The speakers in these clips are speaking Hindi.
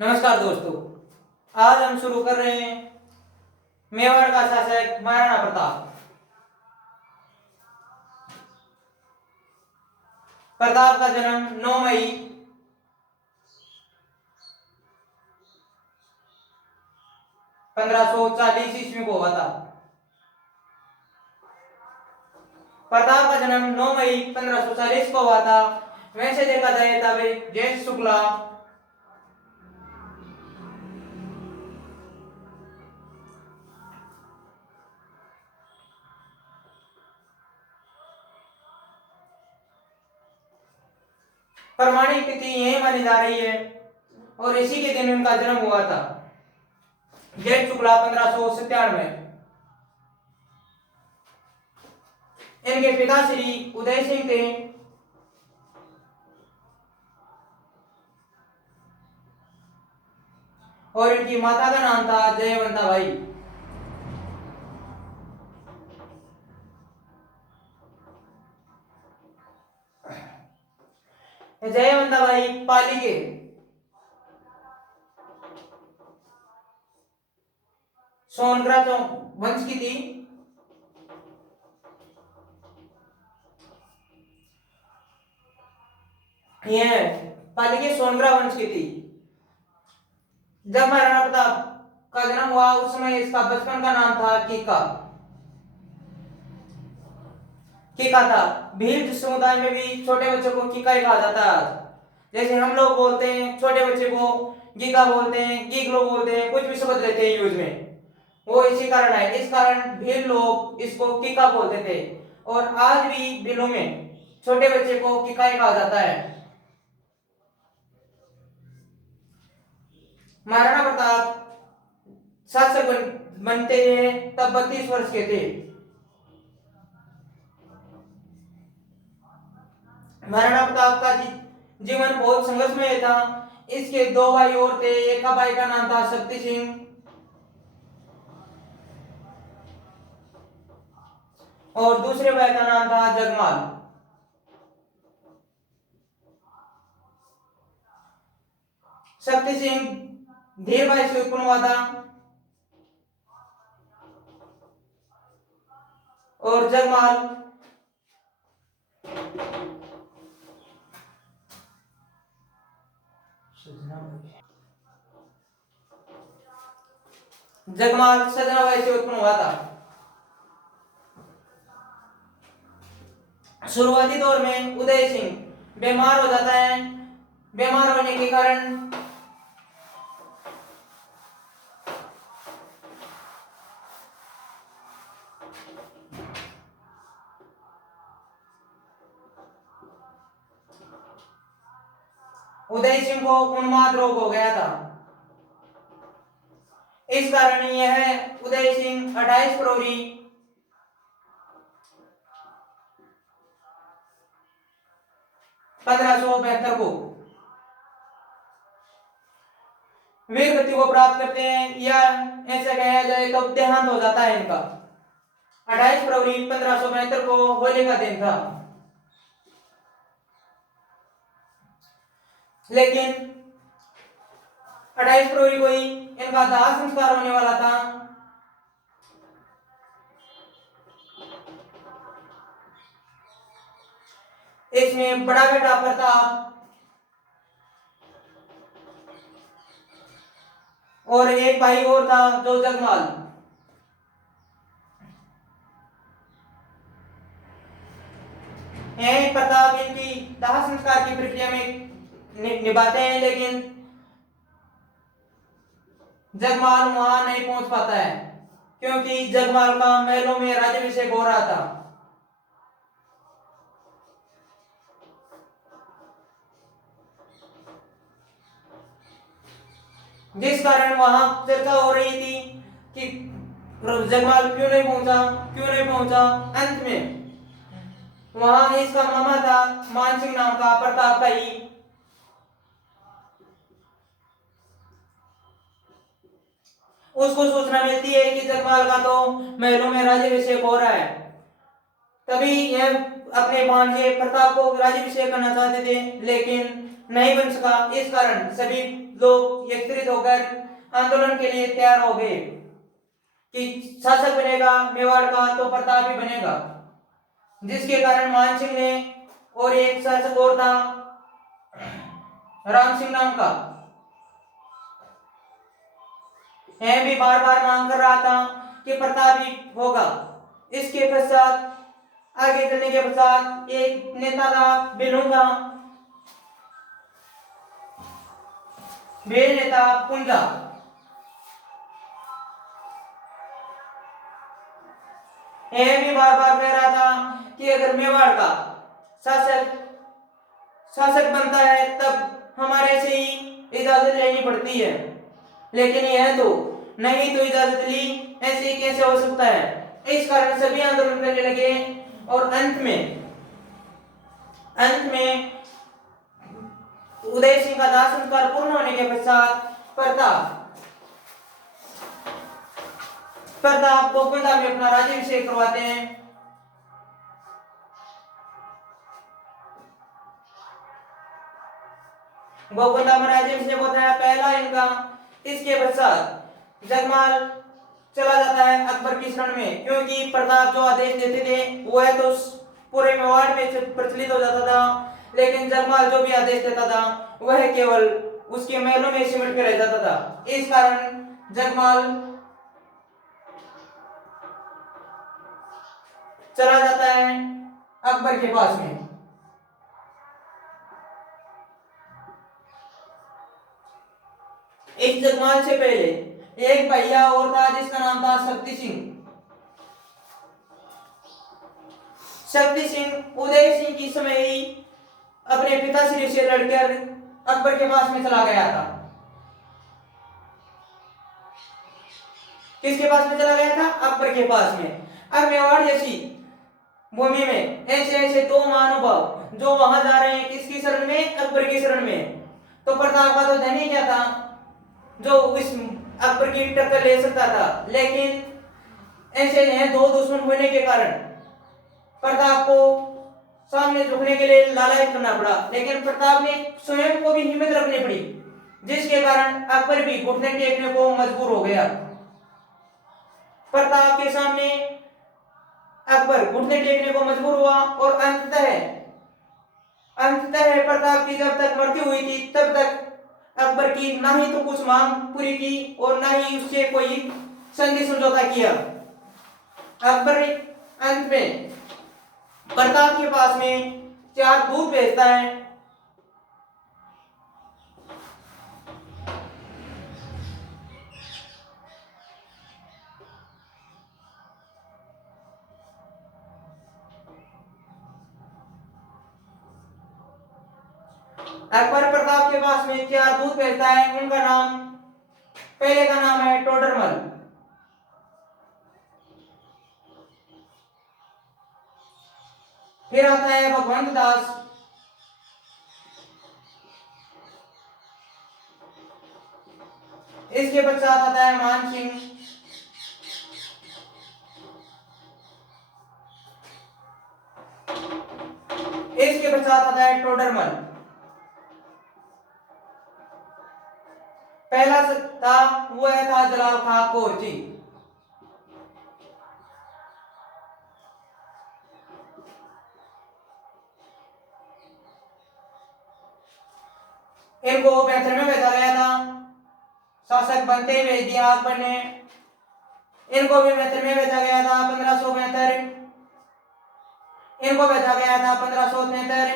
नमस्कार दोस्तों, आज हम शुरू कर रहे हैं मेवाड़ का शासक महाराणा प्रताप। प्रताप का जन्म 9 मई 1540 ईस्वी को हुआ था। प्रताप का जन्म 9 मई 1540 को हुआ था। वैसे देखा जाए तब ज्येष्ठ शुक्ला प्रमाणिक तिथि यही मानी जा रही है और इसी के दिन उनका जन्म हुआ था, ज्येष्ठ शुक्ला 1597। इनके पिता श्री उदय सिंह थे और इनकी माता का नाम था जयवंता बाई। जयवंता बाई पाली के सोनग्रा वंश की थी। यह पाली के सोनग्रा वंश की थी। जब महाराणा प्रताप का जन्म हुआ उस समय इसका बचपन का नाम था कीका। कीका था। भील समुदाय में भी छोटे बच्चों को कीका ही कहा जाता है। जैसे हम लोग बोलते हैं छोटे बच्चे को गीगा बोलते हैं, गीगलो बोलते हैं, कुछ भी शब्द लेते हैं यूज में, वो इसी कारण है। इस कारण भील लोग इसको कीका बोलते थे और आज भी भीलों में छोटे बच्चे को कीका ही कहा जाता है। महाराणा प्रताप शासक बनते हैं तब 32 वर्ष के थे। महाराणा प्रताप का जीवन बहुत संघर्षमय था। इसके दो भाई और थे। एक का भाई का नाम था शक्ति सिंह और दूसरे भाई का नाम था जगमाल। शक्ति सिंह धीर भाई से उत्पन्न हुआ था और जगमाल सजना भाई से उत्पन्न हुआ था। शुरुआती दौर में उदय सिंह बीमार हो जाता है। बीमार होने के कारण उदय सिंह को उन्माद रोग हो गया था। इस कारण यह उदय सिंह 28 फरवरी 1572 को वीर गति को प्राप्त करते हैं, या ऐसा कहा जाए तो देहांत हो जाता है इनका। 28 फरवरी 1572 को होली का दिन था। लेकिन 28 फरवरी को ही इनका दाह संस्कार होने वाला था। इसमें बड़ा बेटा प्रताप और एक भाई और था जो जगमाल। प्रताप इनकी दाह संस्कार की प्रक्रिया में निभाते हैं, लेकिन जगमाल वहां नहीं पहुंच पाता है क्योंकि जगमाल का महलों में राज्याभिषेक हो रहा था। जिस कारण वहां चर्चा हो रही थी कि जगमाल क्यों नहीं पहुंचा। अंत में वहां इसका मामा था मानसिंह नाम का प्रताप का ही, उसको सूचना मिलती है कि जगमाल का तो महलों में राज्याभिषेक हो रहा है। तभी यह अपने भांजे प्रताप को राज्याभिषेक करना चाहते थे, लेकिन नहीं बन सका। इस कारण सभी लोग एकत्रित होकर आंदोलन के लिए तैयार हो गए कि शासक बनेगा मेवाड़ का तो प्रताप ही बनेगा। जिसके कारण मान सिंह ने और एक शासक और था राम सिंह नाम का, यह भी बार बार मांग कर रहा था कि प्रताप ही होगा। इसके पश्चात आगे चलने के पश्चात एक नेता था बिनु था, वे नेता पुंजा। यह भी बार बार कह रहा था कि अगर मेवाड़ का शासक बनता है तब हमारे से ही इजाजत लेनी पड़ती है, लेकिन यह तो नहीं तो इजाजत ली, ऐसे कैसे हो सकता है। इस कारण सभी आंदोलन करने लगे और अंत में उदय सिंह का दाह संस्कार पूर्ण होने के पश्चात प्रताप गोकुंदा में अपना राज्याभिषेक करवाते हैं। गोकुंदा में राज्याभिषेक होता है पहला इनका। इसके पश्चात जगमाल चला जाता है अकबर की शरण में, क्योंकि प्रताप जो आदेश देते थे वह तो पूरे मेवाड़ में प्रचलित हो जाता था, लेकिन जगमाल जो भी आदेश देता था वह केवल उसके महलों में सिमट के रह जाता था। इस कारण जगमाल चला जाता है अकबर के पास में। इस जगमाल से पहले एक भैया और था जिसका नाम था शक्ति सिंह। शक्ति सिंह उदय सिंह की समय ही अपने पिताश्री से लड़कर अकबर के पास में चला गया था। किसके पास में चला गया था? अकबर के पास में। अब मेवाड़ जैसी भूमि में ऐसे ऐसे दो महानुभाव जो वहां जा रहे हैं किसकी शरण में? अकबर की शरण में। तो प्रताप का तो धन ही क्या था जो इस अकबर की टक्कर ले सकता था, लेकिन ऐसे हैं दो दुश्मन होने के कारण प्रताप को सामने झुकने के लिए लालायित करना पड़ा, लेकिन प्रताप ने स्वयं को भी हिम्मत रखनी पड़ी, जिसके कारण अकबर भी घुटने टेकने को मजबूर हो गया। प्रताप के सामने अकबर घुटने टेकने को मजबूर हुआ और अंततः प्रताप की जब तक मृत्यु हुई थी तब तक अकबर की ना ही तो कुछ मांग पूरी की और ना ही उससे कोई संधि समझौता किया। अकबर अंत में प्रताप के पास में 4 दूत भेजता है। अकबर प्रताप के पास में 4 दूत भेजता है। उनका नाम, पहले का नाम है टोडरमल, फिर आता है भगवंत दास, इसके पश्चात आता है मान सिंह, इसके पश्चात आता है टोडरमल। पहला था वह था जलाल खां कोरची। इनको 75 में भेजा गया था, शासक बनते ही भेज दिया अकबर ने। इनको भी 75 में भेजा गया था 1572, इनको भेजा गया था 1573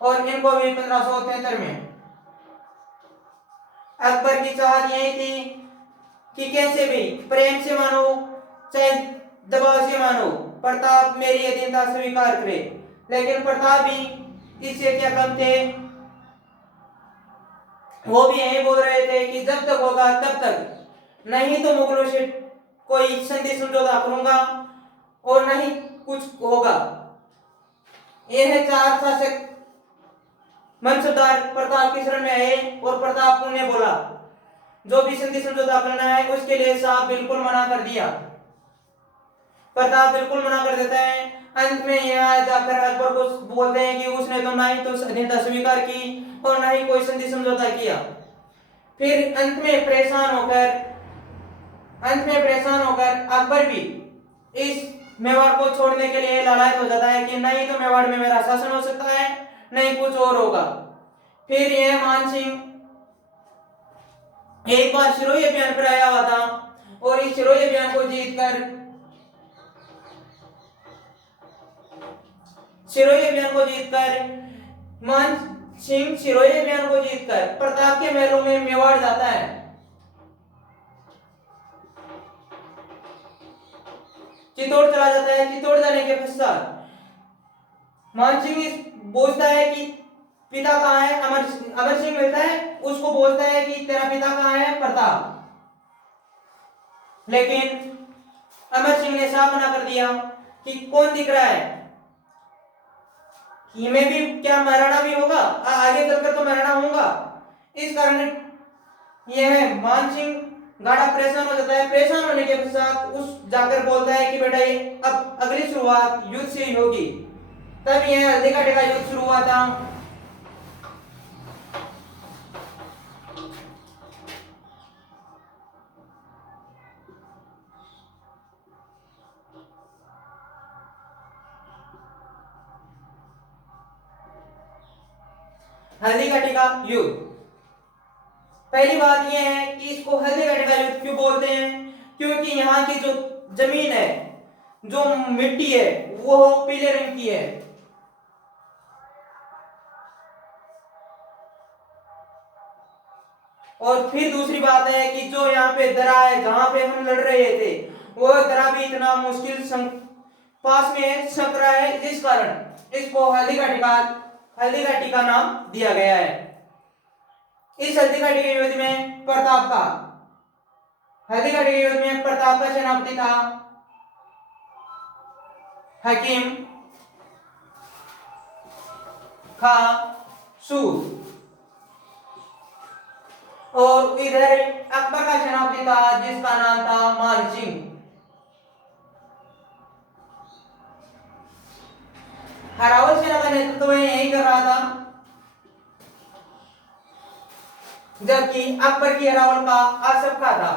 और इनको भी 1573 में। अकबर की चाहत यही थी कि कैसे भी प्रेम से मानो चाहे दबाव से मानो प्रताप मेरी अधीनता स्वीकार करे, लेकिन प्रताप भी इससे क्या कम थे। वो भी यही बोल रहे थे कि जब तक होगा तब तक, नहीं तो मुगलों से कोई संधि समझौता करूंगा और नहीं कुछ होगा। यह 4 शासक मनसुबदार प्रताप की शरण में आए और प्रताप ने बोला जो भी संधि समझौता करना है उसके लिए साहब बिल्कुल मना कर दिया। प्रताप बिल्कुल मना कर देता है। अंत में यह जाकर अकबर को बोलते हैं कि उसने तो ना ही तो स्वाधीनता स्वीकार की और ना ही कोई संधि समझौता किया। फिर अंत में परेशान होकर अकबर भी इस मेवाड़ को छोड़ने के लिए लालायत हो जाता है कि नहीं तो मेवाड़ में मेरा शासन हो सकता है, नहीं कुछ और होगा। फिर यह मान सिंह एक बार सिरोही अभियान पर आया हुआ था और इस सिरोही अभियान को जीतकर मान सिंह सिरोही अभियान को जीतकर प्रताप के महलों में मेवाड़ जाता है। चित्तौड़ चला जाता है। चित्तौड़ जाने के पश्चात मानसिंह पूछता है कि पिता कहाँ है। अमर सिंह मिलता है, उसको बोलता है कि तेरा पिता कहाँ है, प्रताप। लेकिन अमर सिंह ने साफ मना कर दिया कि कौन दिख रहा है, कि मैं भी क्या महाराणा भी होगा, आगे चलकर तो महाराणा होऊंगा। इस कारण यह मानसिंह गाढ़ा परेशान हो जाता है। परेशान होने के पश्चात उस जाकर बोलता है कि बेटा ये अब अगली शुरुआत युद्ध से ही होगी। तब यह हल्दी घाटी का युद्ध शुरू हुआ था। हल्दी घाटी का युद्ध, पहली बात यह है कि इसको हल्दी घाटी का युद्ध क्यों बोलते हैं, क्योंकि यहाँ की जो जमीन है, जो मिट्टी है, वो पीले रंग की है। और फिर दूसरी बात है कि जो यहाँ पे दरा है, जहां पे हम लड़ रहे थे, वो दरा भी इतना मुश्किल पास में है, संकरा है, जिस कारण इसको हल्दी घाटी का नाम दिया गया है। इस हल्दी घाटी के युद्ध में प्रताप का सेनापति था हकीम खां सूर और इधर अकबर का सेनापति था जिसका नाम था मान सिंह। हरावल सेना का नेतृत्व यही कर रहा था, जबकि अकबर की हरावल का आसफ खां था।